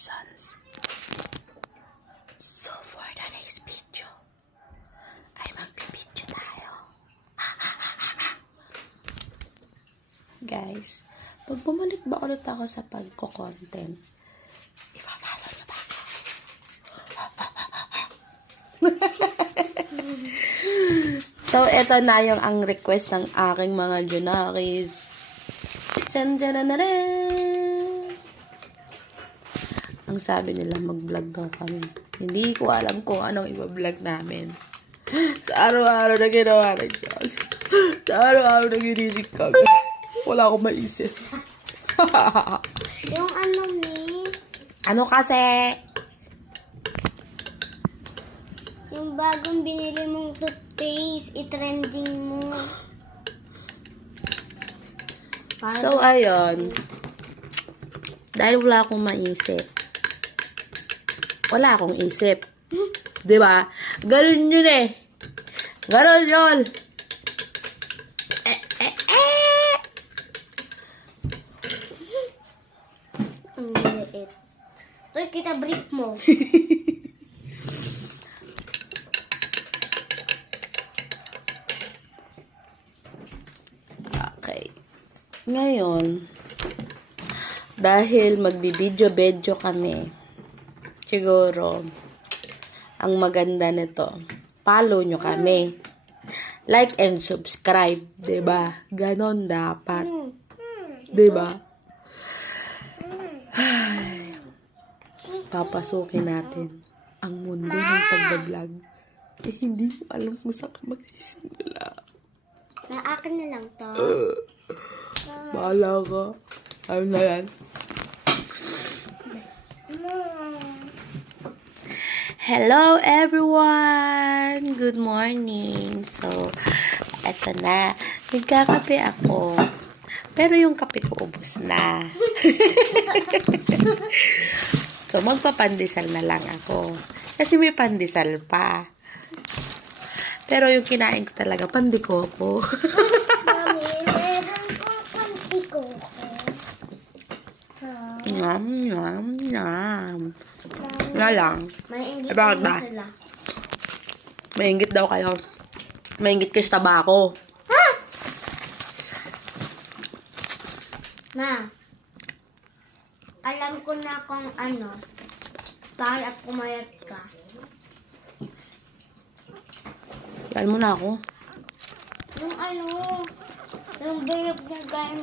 persons. So for the next video, ay magbibidyo tayo. Guys, pag bumalik ba ulit ako sa pagko-content, ipa-follow niyo ba ako? So, ito na yung ang request ng aking mga Junakis. Tsan-tsan-tsan-tsan! Ang sabi nila, mag-vlog daw kami. Hindi ko alam kung anong iba-vlog namin. Sa araw-araw na ginawa ng Diyos. Sa araw-araw na ginirig kami. Wala akong maisip. Yung ano ni? Ano kasi? Yung bagong binili mong toothpaste, i-trending mo. So, ayun. Dahil wala akong maisip. Wala akong isip. Diba? Ganun yun eh. Ganun yun. Ang liit. Ito, kita brief mo. Okay. Ngayon, dahil magbibidyo-bedyo kami, siguro, ang maganda nito, follow nyo kami. Like and subscribe, 'di ba? Ganon dapat. 'Di ba? Papasukin natin ang mundo ng pagbablog. Eh, hindi mo alam kung saan ka magsisimula. Na akin na lang to. Bahala ka. Ano na yan? Hello everyone! Good morning! So, eto na. Nagkakape ako. Pero yung kape ko ubos na. So, magpapandesal na lang ako. Kasi may pandesal pa. Pero yung kinain ko talaga, pandikoko. Mami, meron kong pantiko. Yum, yum, yum. Nga lang. Maingit Bakit ba? sila. Maingit daw kayo. Maingit kayo sa tabako. Ha? Ma, alam ko na kung ano. Para pumayat ka. Yan mo na ako. Yung ano, yung bilog na galing